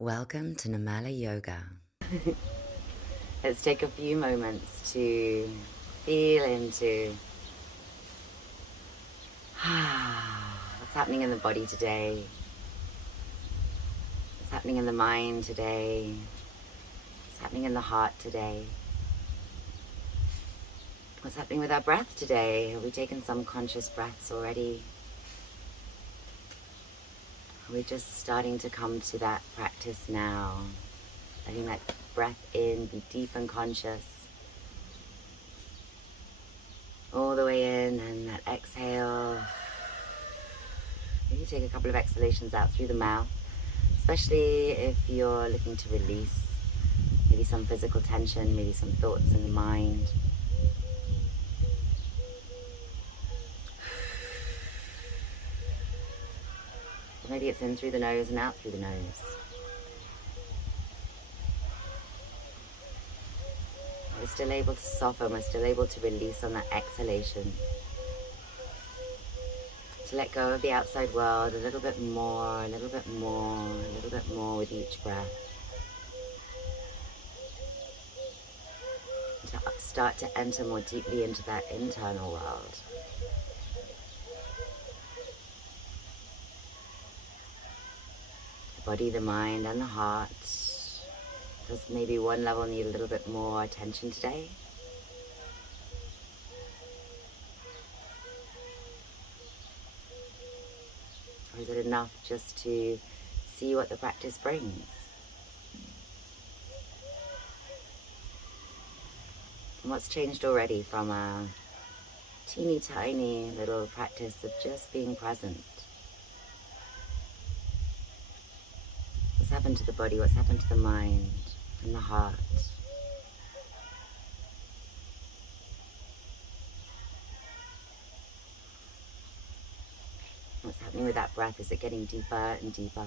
Welcome to Namala Yoga. Let's take a few moments to feel into what's happening in the body today, what's happening in the mind today, what's happening in the heart today, what's happening with our breath today. Have we taken some conscious breaths already? We're just starting to come to that practice now, letting that breath in be deep and conscious, all the way in, and that exhale. Maybe take a couple of exhalations out through the mouth, especially if you're looking to release maybe some physical tension, maybe some thoughts in the mind. Maybe it's in through the nose and out through the nose. We're still able to soften, we're still able to release on that exhalation. To let go of the outside world a little bit more, a little bit more, a little bit more with each breath. To start to enter more deeply into that internal world. The body, the mind, and the heart. Does maybe one level need a little bit more attention today? Or is it enough just to see what the practice brings? And what's changed already from a teeny tiny little practice of just being present? What's happened to the body? What's happened to the mind and the heart? What's happening with that breath? Is it getting deeper and deeper?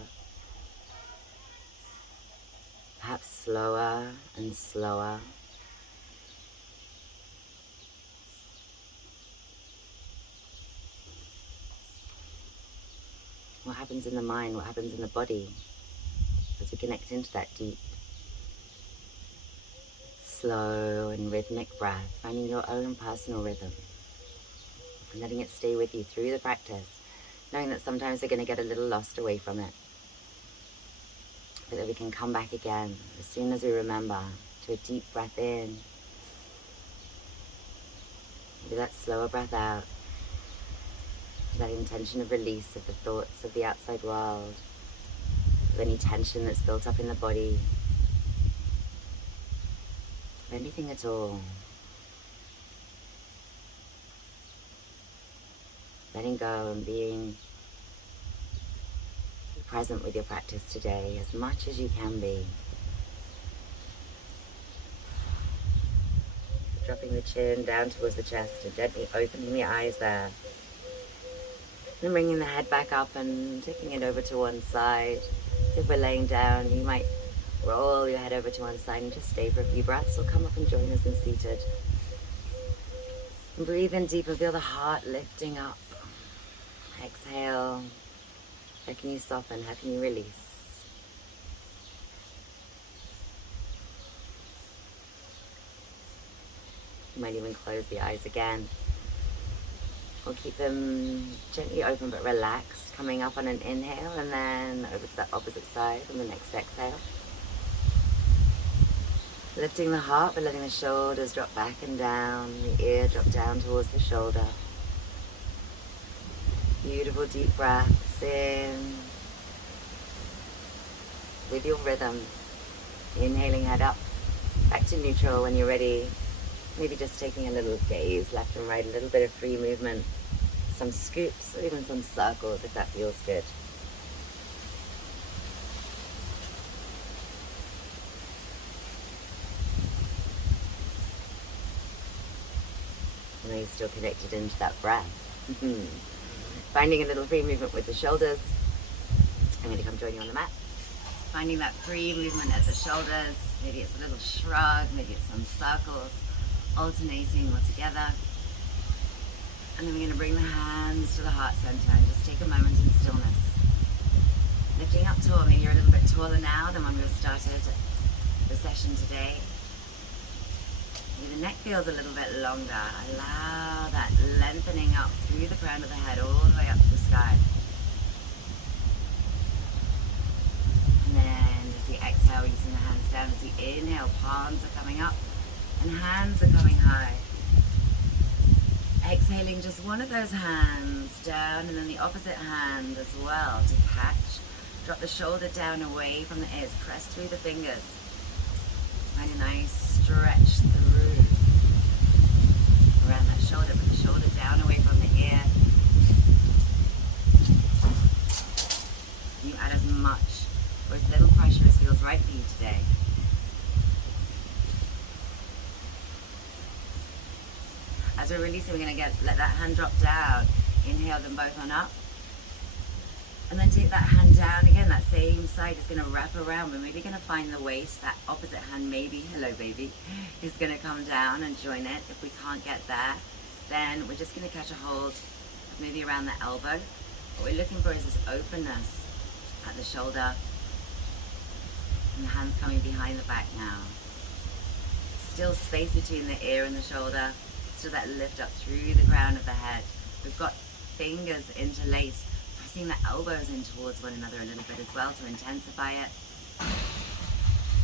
Perhaps slower and slower. What happens in the mind? What happens in the body as we connect into that deep, slow and rhythmic breath, finding your own personal rhythm and letting it stay with you through the practice, knowing that sometimes we're going to get a little lost away from it, but that we can come back again as soon as we remember to a deep breath in, maybe that slower breath out, that intention of release of the thoughts of the outside world, of any tension that's built up in the body, of anything at all. Letting go and being present with your practice today as much as you can be. Dropping the chin down towards the chest and gently opening the eyes there. Then bringing the head back up and taking it over to one side. If we're laying down, you might roll your head over to one side and just stay for a few breaths, or come up and join us in seated. And breathe in deep and feel the heart lifting up. Exhale. How can you soften? How can you release? You might even close the eyes again. Or keep them gently open but relaxed, coming up on an inhale and then over to the opposite side on the next exhale. Lifting the heart but letting the shoulders drop back and down, the ear drop down towards the shoulder. Beautiful deep breaths in with your rhythm. Inhaling head up, back to neutral when you're ready. Maybe just taking a little gaze left and right, a little bit of free movement, some scoops or even some circles if that feels good. And then you're still connected into that breath. Finding a little free movement with the shoulders. I'm going to come join you on the mat. Finding that free movement at the shoulders. Maybe it's a little shrug, maybe it's some circles, alternating all together. And then we're going to bring the hands to the heart center and just take a moment in stillness. Lifting up tall. Maybe you're a little bit taller now than when we started the session today. Maybe the neck feels a little bit longer. Allow that lengthening up through the crown of the head all the way up to the sky. And then as you exhale, releasing the hands down. As you inhale, palms are coming up and hands are coming high. Exhaling just one of those hands down and then the opposite hand as well to catch. Drop the shoulder down away from the ears. Press through the fingers. Find a nice stretch through around that shoulder. Put the shoulder down away from the ear. You add as much or as little pressure as feels right for you today. As we're releasing, we're going to let that hand drop down. Inhale them both on up. And then take that hand down again. That same side is going to wrap around. We're maybe going to find the waist. That opposite hand maybe, hello baby, is going to come down and join it. If we can't get there, then we're just going to catch a hold of maybe around the elbow. What we're looking for is this openness at the shoulder. And the hands coming behind the back now. Still space between the ear and the shoulder. Still that lift up through the crown of the head. We've got fingers interlaced. Pressing the elbows in towards one another a little bit as well to intensify it.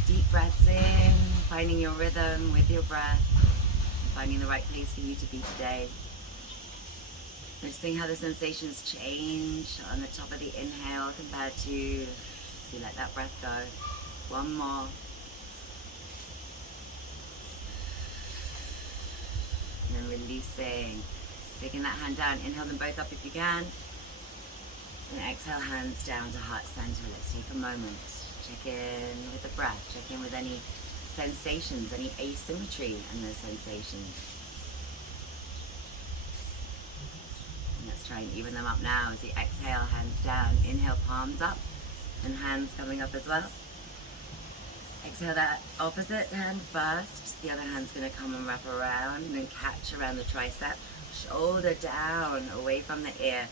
Deep breaths in, finding your rhythm with your breath, finding the right place for you to be today. Noticing how the sensations change on the top of the inhale compared to, so you let that breath go. One more. And then releasing, taking that hand down. Inhale them both up if you can. And exhale, hands down to heart center. Let's take a moment. Check in with the breath. Check in with any sensations, any asymmetry in those sensations. And let's try and even them up now as you exhale, hands down. Inhale, palms up and hands coming up as well. Exhale that opposite hand first. The other hand's going to come and wrap around and then catch around the tricep. Shoulder down, away from the ear.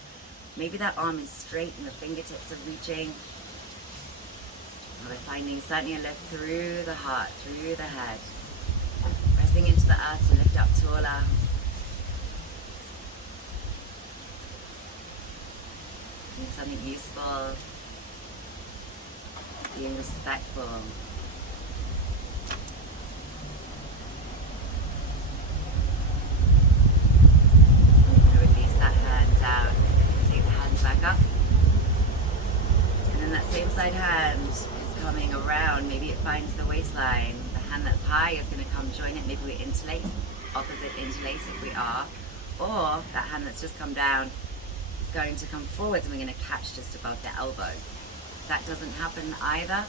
Maybe that arm is straight and the fingertips are reaching. And we're finding certainly a lift through the heart, through the head. Pressing into the earth to lift up taller. Doing something useful. Being respectful. Back up. And then that same side hand is coming around. Maybe it finds the waistline. The hand that's high is going to come join it. Maybe we interlace, opposite interlace if we are. Or that hand that's just come down is going to come forwards and we're going to catch just above the elbow. If that doesn't happen either,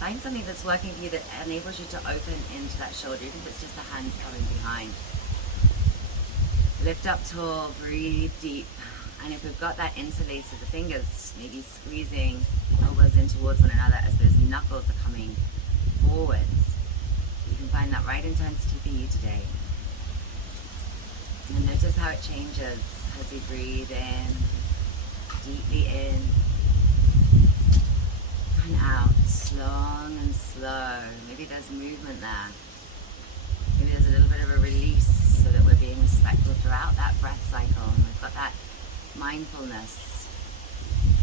find something that's working for you that enables you to open into that shoulder, even if it's just the hands coming behind. Lift up tall, breathe deep. And if we've got that interlace of the fingers, maybe squeezing elbows in towards one another as those knuckles are coming forwards. So you can find that right intensity for you today. And then notice how it changes as you breathe in, deeply in, and out, long and slow. Maybe there's movement there. Maybe there's a little bit of a release so that we're being respectful throughout that breath cycle. And we've got that mindfulness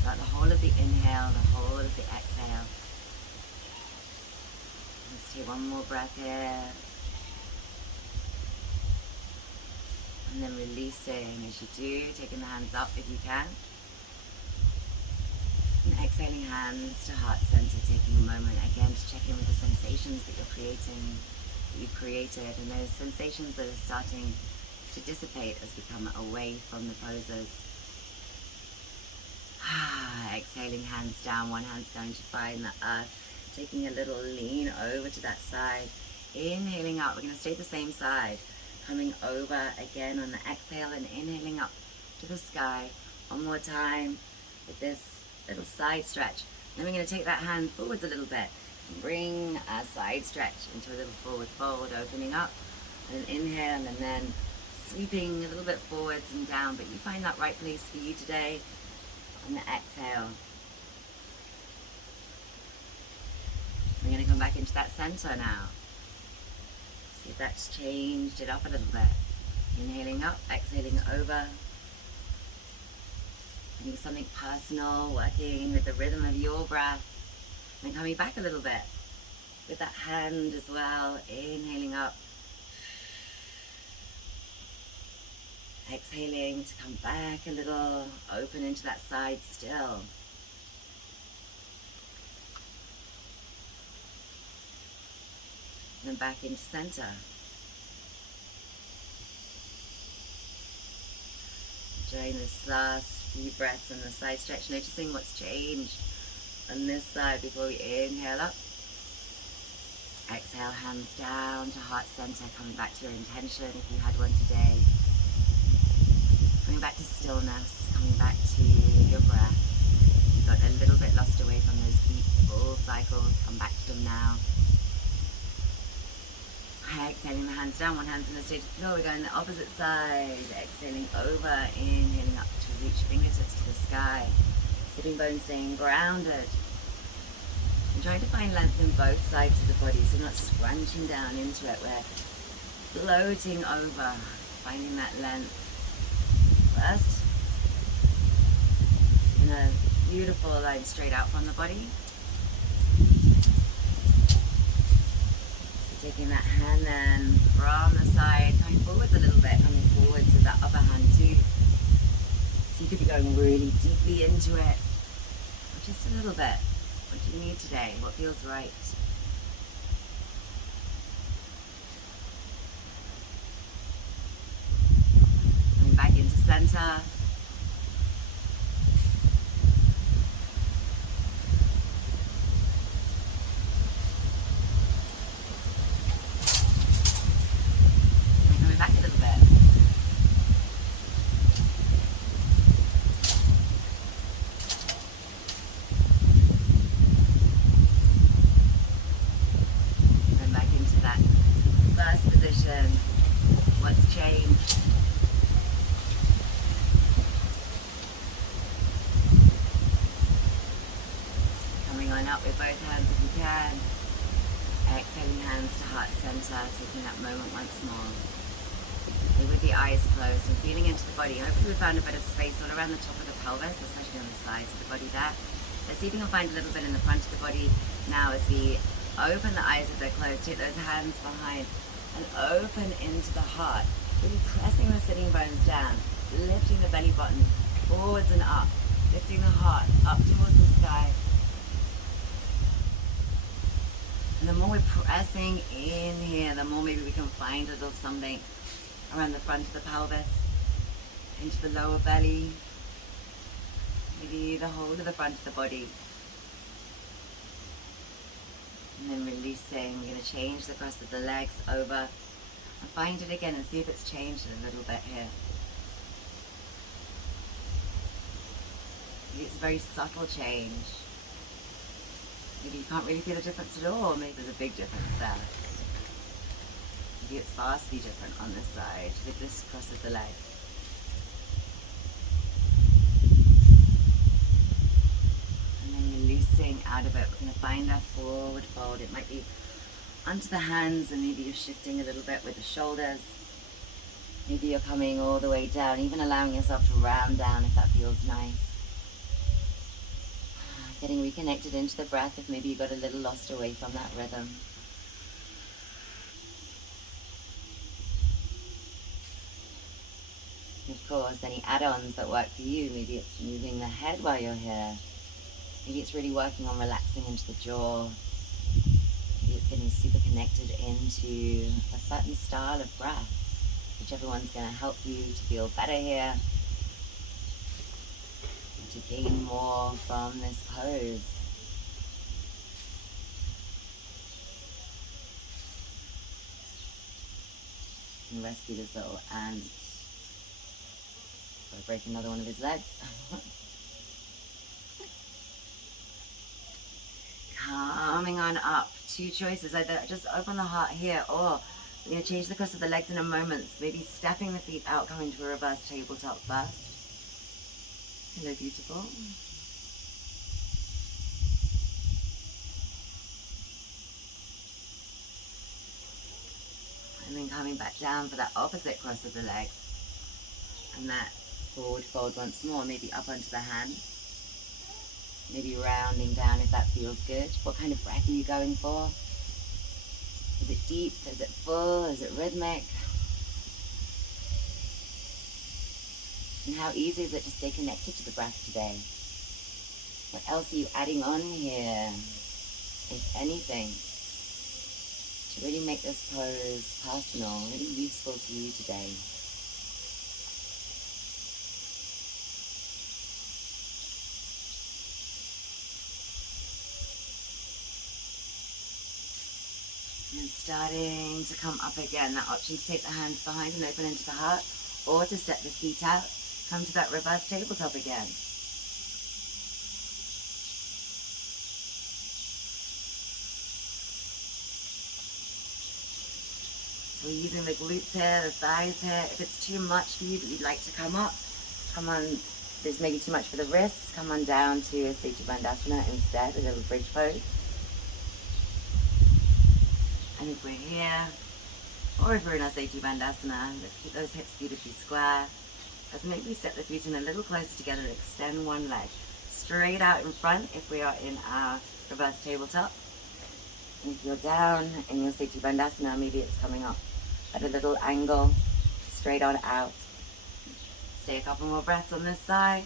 about the whole of the inhale, the whole of the exhale. Let's take one more breath here. And then releasing as you do, taking the hands up if you can. And exhaling hands to heart center, taking a moment again to check in with the sensations that you're creating, that you've created, and those sensations that are starting to dissipate as we come away from the poses. Exhaling hands down, one hand's going to find the earth, taking a little lean over to that side. Inhaling up, we're going to stay the same side. Coming over again on the exhale and inhaling up to the sky. One more time with this little side stretch. Then we're going to take that hand forwards a little bit. Bring a side stretch into a little forward fold, opening up. And inhale and then sweeping a little bit forwards and down. But you find that right place for you today. On the exhale, back into that center now. See if that's changed it up a little bit. Inhaling up, exhaling over. Finding something personal, working with the rhythm of your breath. And then coming back a little bit with that hand as well. Inhaling up. Exhaling to come back a little, open into that side still. And then back into center. Enjoying this last few breaths and the side stretch, noticing what's changed on this side before we inhale up. Exhale, hands down to heart center, coming back to your intention if you had one today. Coming back to stillness, coming back to your breath. You got a little bit lost away from those deep, full cycles. Come back to them now. Exhaling the hands down, one hand's in the stage of floor. We're going the opposite side. Exhaling over, inhaling up to reach fingertips to the sky. Sitting bones staying grounded. And trying to find length in both sides of the body, so not scrunching down into it. We're floating over, finding that length. First, in a beautiful line straight out from the body. So taking that hand then from the side, coming forwards a little bit, coming forwards with that upper hand too. So you could be going really deeply into it, or just a little bit. What do you need today? What feels right? Back into center. And coming back a little bit. And back into that first position. What's changed? Up with both hands if you can. Exhaling hands to heart center, taking that moment once more. And with the eyes closed and feeling into the body. Hopefully we found a bit of space all around the top of the pelvis, especially on the sides of the body there. Let's see if we can find a little bit in the front of the body now as we open the eyes if they're closed. Take those hands behind and open into the heart. Really pressing the sitting bones down, lifting the belly button forwards and up, lifting the heart up towards the sky. And the more we're pressing in here, the more maybe we can find a little something around the front of the pelvis, into the lower belly, maybe the whole of the front of the body. And then releasing, we're going to change the cross of the legs over and find it again and see if it's changed a little bit here. Maybe it's a very subtle change. Maybe you can't really feel a difference at all. Maybe there's a big difference there. Maybe it's vastly different on this side with this cross of the leg. And then releasing out of it, we're going to find our forward fold. It might be onto the hands, and maybe you're shifting a little bit with the shoulders. Maybe you're coming all the way down, even allowing yourself to round down if that feels nice. Getting reconnected into the breath if maybe you got a little lost away from that rhythm. And of course, any add-ons that work for you, maybe it's moving the head while you're here. Maybe it's really working on relaxing into the jaw. Maybe it's getting super connected into a certain style of breath. Whichever one's going to help you to feel better here. To gain more from this pose. And rescue this little ant. Gotta break another one of his legs. Coming on up. Two choices. Either just open the heart here, or we're going to change the cross of the legs in a moment. Maybe stepping the feet out, coming to a reverse tabletop first. Hello, beautiful. then coming back down for that opposite cross of the legs. And that forward fold once more, maybe up onto the hands. Maybe rounding down if that feels good. What kind of breath are you going for? Is it deep? Is it full? Is it rhythmic? And how easy is it to stay connected to the breath today? What else are you adding on here, if anything, to really make this pose personal, really useful to you today? And starting to come up again, that option to take the hands behind and open into the heart, or to step the feet out, come to that reverse tabletop again. So we're using the glutes here, the thighs here. If it's too much for you, but you'd like to come up, come on. There's maybe too much for the wrists, come on down to a Supine Poses instead, a little bridge pose. And if we're here, or if we're in our Supine Poses, let's keep those hips beautifully square. Let's maybe step the feet in a little closer together, extend one leg straight out in front if we are in our reverse tabletop. And if you're down in your Supine Poses, maybe it's coming up at a little angle, straight on out. Stay a couple more breaths on this side.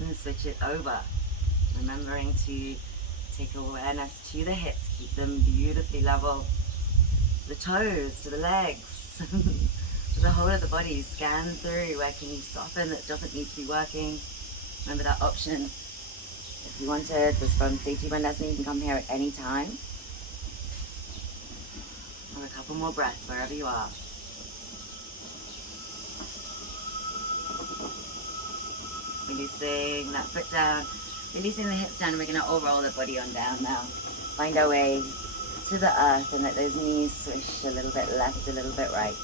And switch it over. Remembering to take awareness to the hips, keep them beautifully level. The toes, to the legs, to the whole of the body. Scan through, where can you soften that doesn't need to be working. Remember that option. If you wanted this from Supine Poses, you can come here at any time. Or a couple more breaths wherever you are. Releasing that foot down, releasing the hips down, and we're going to all roll the body on down now. Find our way to the earth and let those knees swish a little bit left, a little bit right.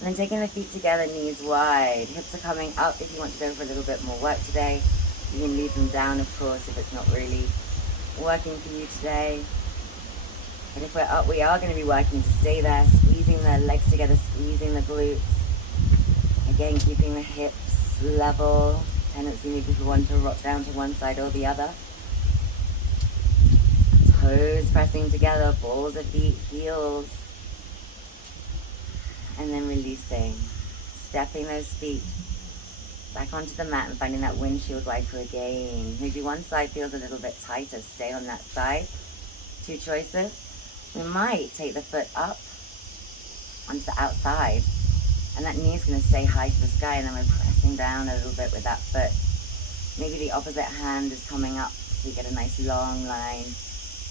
And then taking the feet together, knees wide, hips are coming up. If you want to go for a little bit more work today, you can leave them down, of course, if it's not really working for you today. And if we're up, we are going to be working to stay there, squeezing the legs together, squeezing the glutes. Again, keeping the hips level. Tendency maybe if we want to rock down to one side or the other. Toes pressing together, balls of feet, heels. And then releasing. Stepping those feet back onto the mat and finding that windshield wiper again. Maybe one side feels a little bit tighter. Stay on that side. Two choices. We might take the foot up onto the outside, and that knee is going to stay high to the sky, and then we're pressing down a little bit with that foot. Maybe the opposite hand is coming up, so you get a nice long line,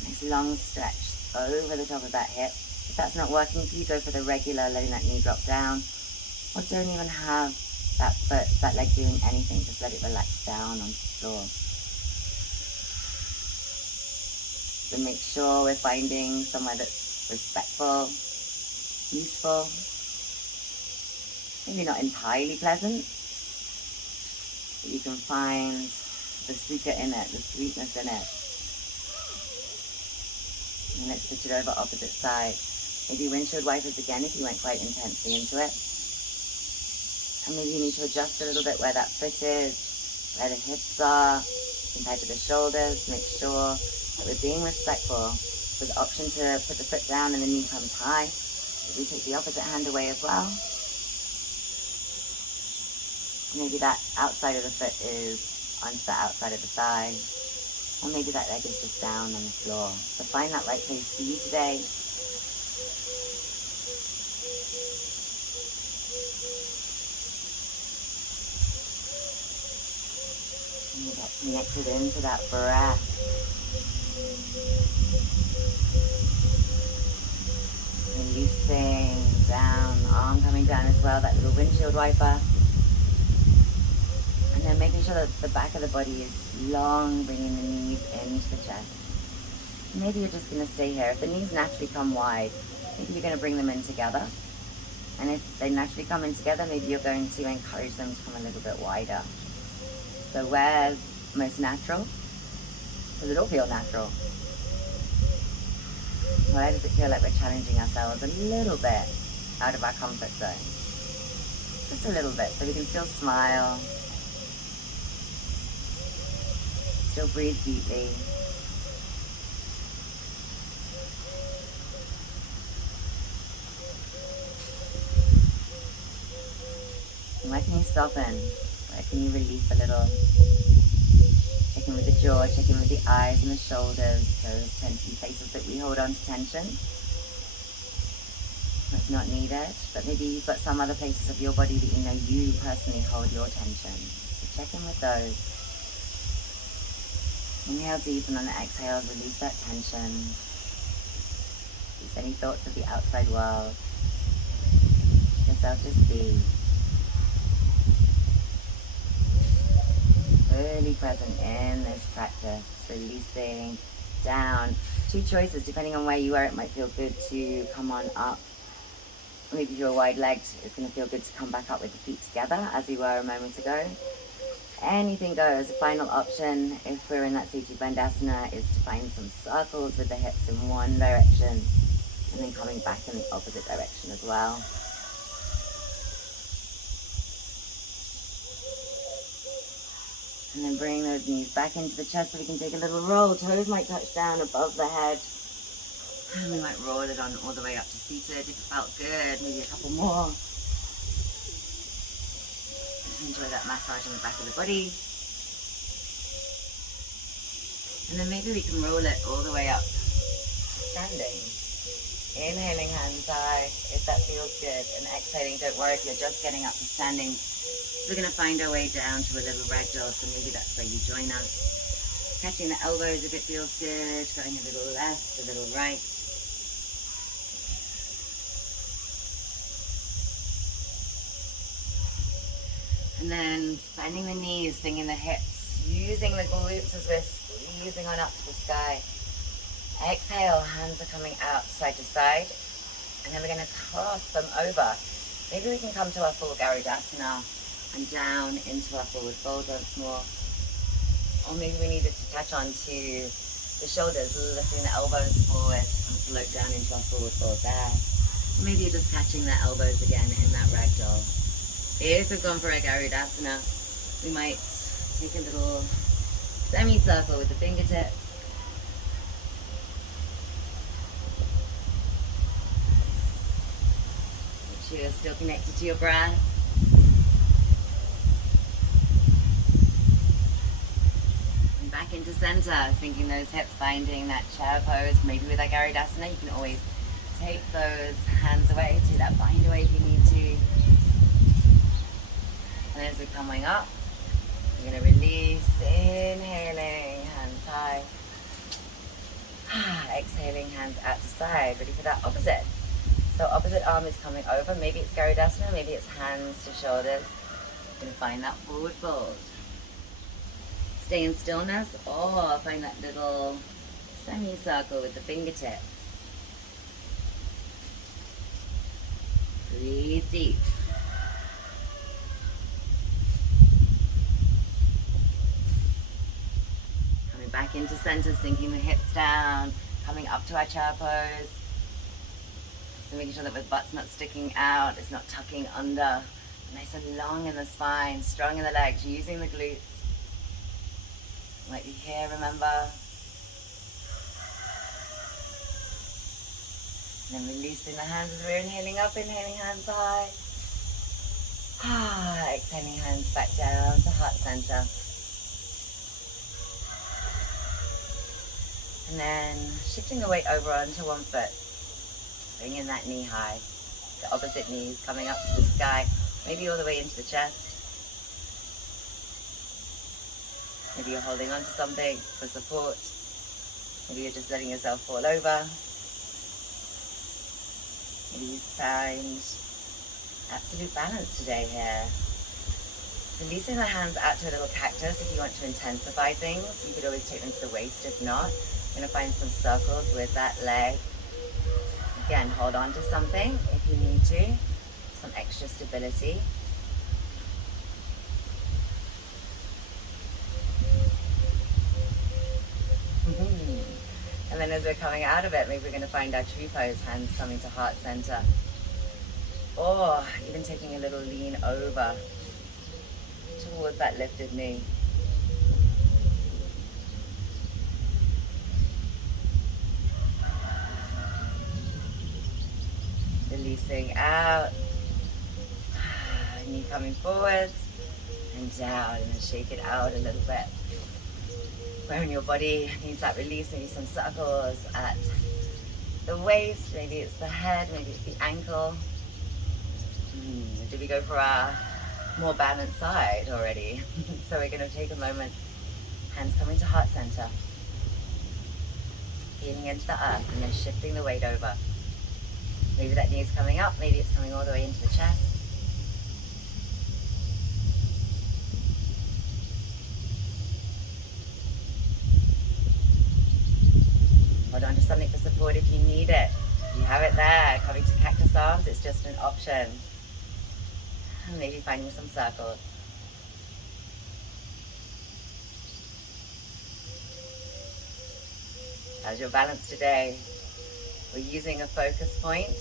nice long stretch over the top of that hip. If that's not working for you, go for the regular, letting that knee drop down, or don't even have that foot, that leg doing anything, just let it relax down onto the floor. So make sure we're finding somewhere that's respectful, useful, maybe not entirely pleasant, but you can find the sukha in it, the sweetness in it. And let's switch it over opposite side. Maybe windshield wipers again if you went quite intensely into it. And maybe you need to adjust a little bit where that foot is, where the hips are, compared to the shoulders. Make sure that we're being respectful. With the option to put the foot down and the knee comes high. We take the opposite hand away as well. Maybe that outside of the foot is onto the outside of the thigh. Or maybe that leg is just down on the floor. So find that right place for you today. And you get connected into that breath. Releasing down, arm coming down as well, that little windshield wiper. And then making sure that the back of the body is long, bringing the knees into the chest. Maybe you're just going to stay here. If the knees naturally come wide, maybe you're going to bring them in together. And if they naturally come in together, maybe you're going to encourage them to come a little bit wider. So where's most natural? Does it all feel natural? Where does it feel like we're challenging ourselves a little bit out of our comfort zone? Just a little bit, so we can still smile, still breathe deeply. And where can you soften? Where can you release a little? Check in with the jaw, check in with the eyes and the shoulders, those tension places that we hold on to tension. That's not needed, but maybe you've got some other places of your body that you know you personally hold your tension. So check in with those. Inhale deep, and on the exhale, release that tension. Release any thoughts of the outside world. Let yourself just be. Really present in this practice, releasing down. Two choices, depending on where you are. It might feel good to come on up. Maybe if you're wide-legged, it's going to feel good to come back up with the feet together, as we were a moment ago. Anything goes. The final option, if we're in that Seated Bandhasana, is to find some circles with the hips in one direction, and then coming back in the opposite direction as well. And then bring those knees back into the chest so we can take a little roll. Toes might touch down above the head. And we might roll it on all the way up to seated if it felt good. Maybe a couple more. Enjoy that massage on the back of the body. And then maybe we can roll it all the way up to standing. Inhaling hands high if that feels good. And exhaling, don't worry if you're just getting up to standing. We're going to find our way down to a little ragdoll, so maybe that's where you join us. Catching the elbows if it feels good, going a little left, a little right. And then bending the knees, swinging the hips, using the glutes as we're squeezing on up to the sky. Exhale, hands are coming out side to side. And then we're going to cross them over. Maybe we can come to our full Garudasana and down into our forward fold once more. Or maybe we needed to touch onto the shoulders, lifting the elbows forward and float down into our forward fold there. Maybe you're just catching the elbows again in that ragdoll. If we've gone for a Garudasana, we might take a little semicircle with the fingertips. Make sure you're still connected to your breath. Back into center, sinking those hips, finding that chair pose. Maybe with our Garudasana, you can always take those hands away, do that bind away if you need to. And as we're coming up, we're going to release, inhaling, hands high. Exhaling, hands out to side, ready for that opposite. So opposite arm is coming over, maybe it's Garudasana, maybe it's hands to shoulders. We're going to find that forward fold. Stay in stillness, or find that little semicircle with the fingertips. Breathe deep. Coming back into center, sinking the hips down, coming up to our chair pose. So making sure that the butt's not sticking out, it's not tucking under. Nice and long in the spine, strong in the legs, using the glutes. Might be here, remember. And then releasing the hands as we're inhaling up, inhaling hands high. Exhaling hands back down to heart center. And then shifting the weight over onto one foot. Bringing that knee high. The opposite knees coming up to the sky. Maybe all the way into the chest. Maybe you're holding on to something for support. Maybe you're just letting yourself fall over. Maybe you find absolute balance today here. Releasing the hands out to a little cactus if you want to intensify things. You could always take them to the waist if not. You're going to find some circles with that leg. Again, hold on to something if you need to. some extra stability. And then as we're coming out of it, maybe we're going to find our tree pose, hands coming to heart center. Or even taking a little lean over towards that lifted knee. Releasing out. Knee coming forwards and down, and then shake it out a little bit. Where in your body needs that release, maybe some circles at the waist, maybe it's the head, maybe it's the ankle. Did we go for our more balanced side already? So we're going to take a moment, hands coming to heart center, feeling into the earth, and then shifting the weight over. Maybe that knee is coming up, maybe it's coming all the way into the chest. Hold on to something for support if you need it. You have it there. Coming to cactus arms, it's just an option. And maybe finding some circles. How's your balance today? We're using a focus point,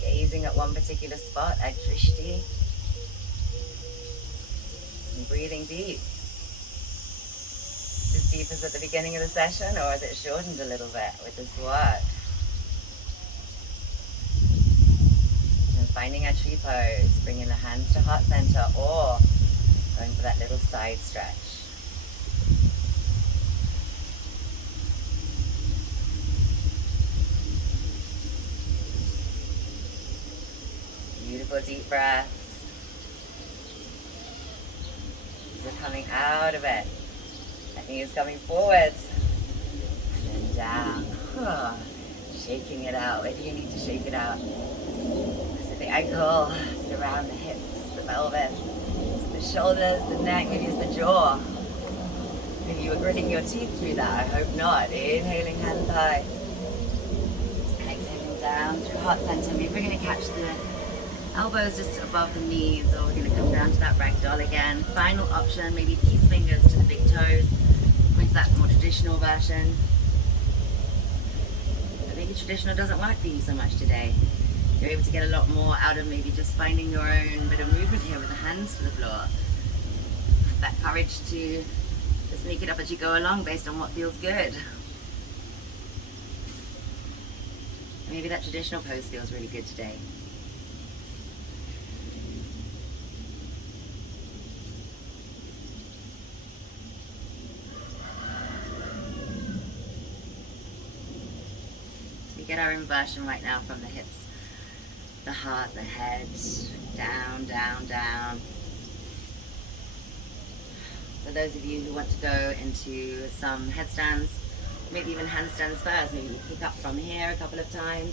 gazing at one particular spot, at drishti, and breathing deep. As deep as at the beginning of the session, or has it shortened a little bit with this work? And finding our tree pose, bringing the hands to heart center, or going for that little side stretch. Beautiful deep breaths. As we're coming out of it. That knee is coming forwards and then down. Shaking it out. Maybe you need to shake it out. So the ankle, so around the hips, the pelvis, so the shoulders, the neck, maybe it's the jaw. Maybe you were gritting your teeth through that. I hope not. Inhaling, hands high. And exhaling down through heart center. Maybe we're going to catch the elbows just above the knees, or we're going to come down to that ragdoll again. Final option, maybe peace fingers to the big toes. With that more traditional version. But maybe traditional doesn't work for you so much today. You're able to get a lot more out of maybe just finding your own bit of movement here with the hands to the floor. Have that courage to just make it up as you go along based on what feels good. Maybe that traditional pose feels really good today. Get our inversion right now from the hips, the heart, the head, down, down, down. For those of you who want to go into some headstands, maybe even handstands first, maybe you pick up from here a couple of times.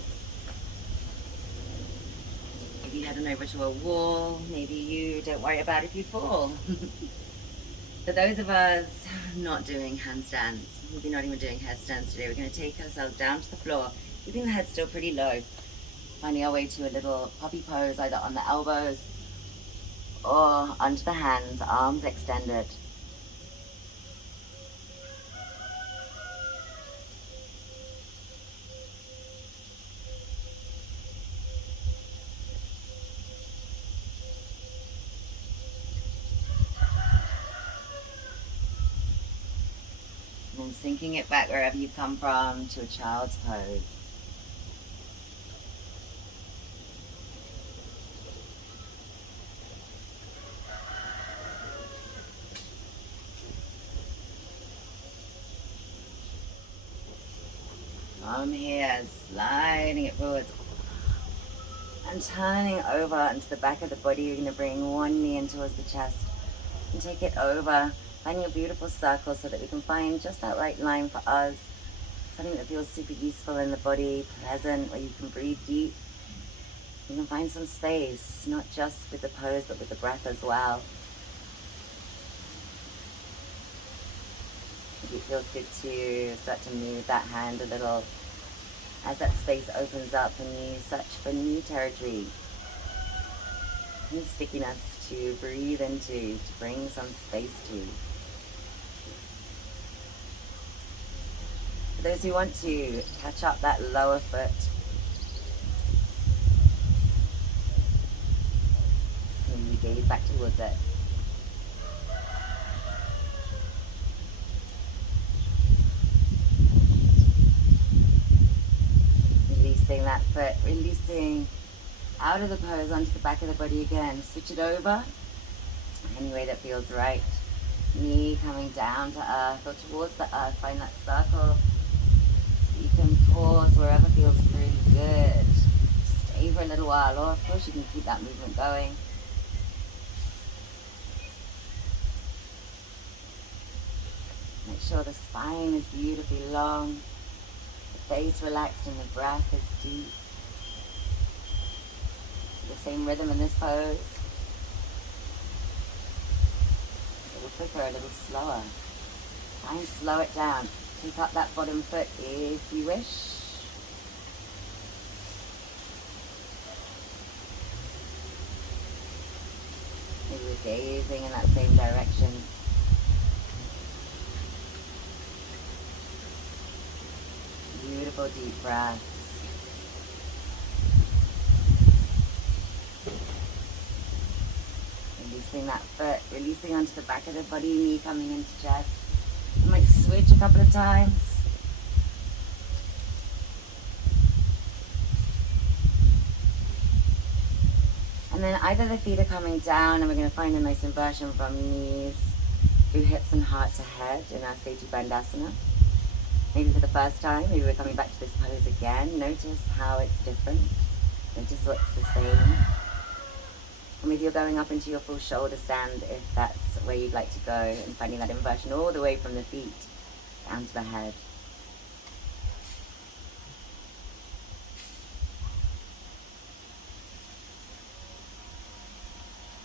Maybe you head on over to a wall, maybe you don't worry about if you fall. For those of us not doing handstands, maybe not even doing headstands today, we're going to take ourselves down to the floor, keeping the head still pretty low, finding our way to a little puppy pose, either on the elbows or onto the hands, arms extended. And then sinking it back wherever you come from to a child's pose. From here, sliding it forwards and turning over into the back of the body. You're going to bring one knee in towards the chest and take it over, finding a beautiful circle so that we can find just that right line for us. Something that feels super useful in the body, pleasant, where you can breathe deep. You can find some space, not just with the pose, but with the breath as well. Maybe it feels good to start to move that hand a little as that space opens up and you search for new territory. any stickiness to breathe into, to bring some space to. For those who want to catch up that lower foot, and you gaze back towards it. Releasing that foot, releasing out of the pose onto the back of the body again. Switch it over any way that feels right. Knee coming down to earth or towards the earth. Find that circle. So you can pause wherever feels really good. Stay for a little while, or of course you can keep that movement going. Make sure the spine is beautifully long, the face relaxed and the breath is deep. The same rhythm in this pose. A little quicker, a little slower. Try and slow it down. Take up that bottom foot if you wish. Maybe we're gazing in that same direction. Beautiful deep breaths. Releasing that foot, releasing onto the back of the body, knee coming into chest. You might switch a couple of times. And then either the feet are coming down and we're going to find a nice inversion from knees through hips and heart to head in our Setu Bandhasana. Maybe for the first time, maybe we're coming back to this pose again. Notice how it's different. Notice what's the same. Or maybe you're going up into your full shoulder stand if that's where you'd like to go, and finding that inversion all the way from the feet down to the head.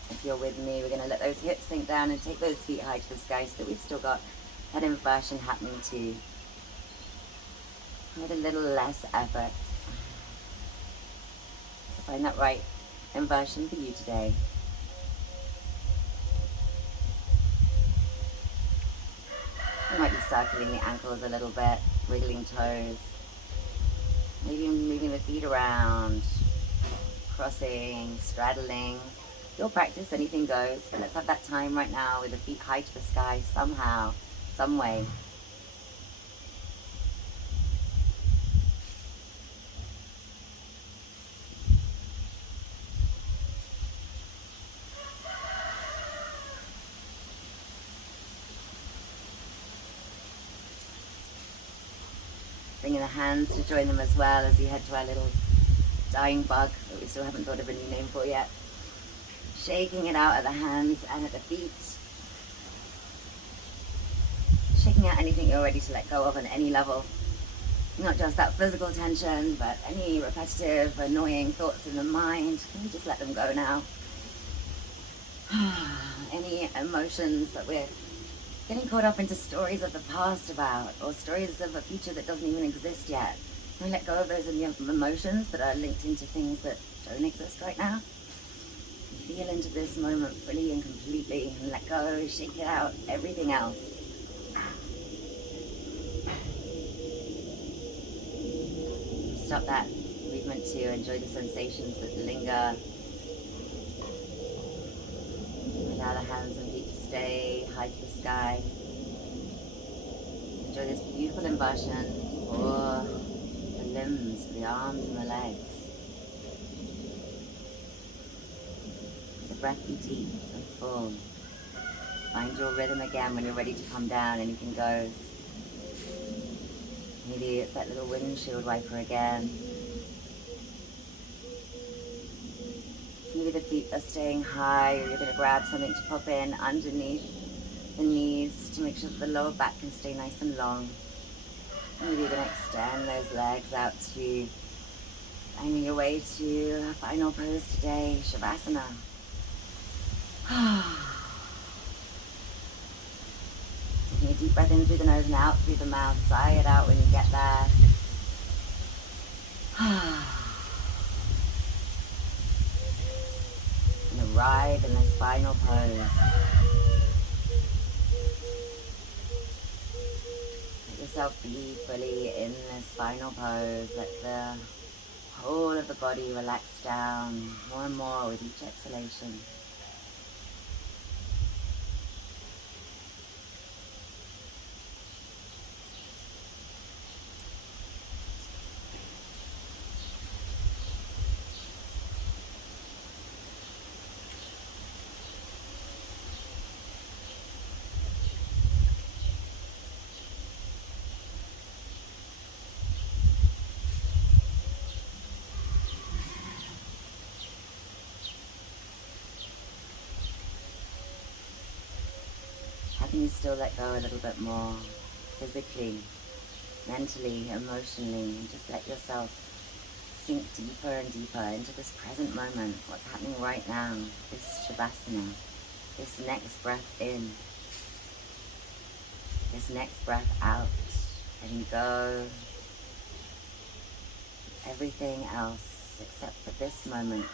If you're with me, we're going to let those hips sink down and take those feet high to the sky so that we've still got that inversion happening too, with a little less effort. So find that right inversion for you today. You might be circling the ankles a little bit, wiggling toes, maybe moving the feet around, crossing, straddling. Your practice, anything goes, but let's have that time right now with the feet high to the sky somehow, some way. Bringing the hands to join them as well as you head to our little dying bug that we still haven't thought of a new name for yet. Shaking it out at the hands and at the feet. Shaking out anything you're ready to let go of on any level. Not just that physical tension, but any repetitive, annoying thoughts in the mind. Can we just let them go now? Any emotions that we're getting caught up into stories of the past about, or stories of a future that doesn't even exist yet. Can we let go of those emotions that are linked into things that don't exist right now? And feel into this moment fully and completely, and let go, shake it out, everything else. Stop that movement to enjoy the sensations that linger. Allow the hands and feet to stay high to the sky. Enjoy this beautiful inversion for the limbs, the arms and the legs. Let the breath be deep and full. Find your rhythm again when you're ready to come down, anything goes. Maybe it's that little windshield wiper again. Maybe the feet are staying high, or you're going to grab something to pop in underneath the knees to make sure that the lower back can stay nice and long. Maybe you're going to extend those legs out to finding your way to our final pose today, Savasana. Taking a deep breath in through the nose and out through the mouth. Sigh it out when you get there. And arrive in this final pose. Let yourself be fully in this final pose. Let the whole of the body relax down more and more with each exhalation. How can you still let go a little bit more physically, mentally, emotionally, and just let yourself sink deeper and deeper into this present moment, what's happening right now, this Shavasana, this next breath in, this next breath out, letting go everything else except for this moment.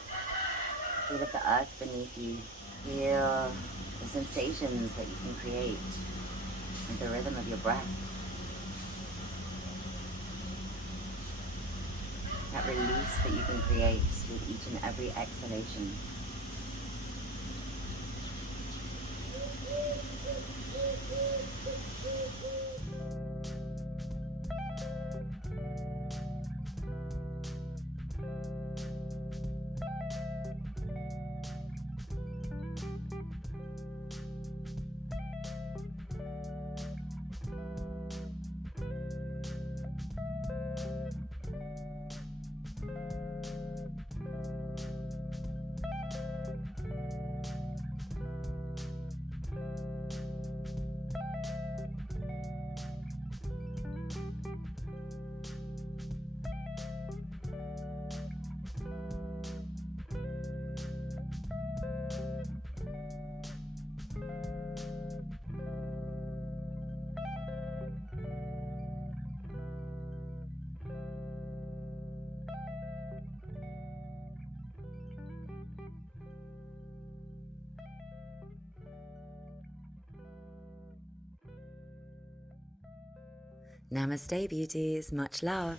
Feel the earth beneath you, feel the sensations that you can create with the rhythm of your breath. That release that you can create with each and every exhalation. Namaste, beauties. Much love.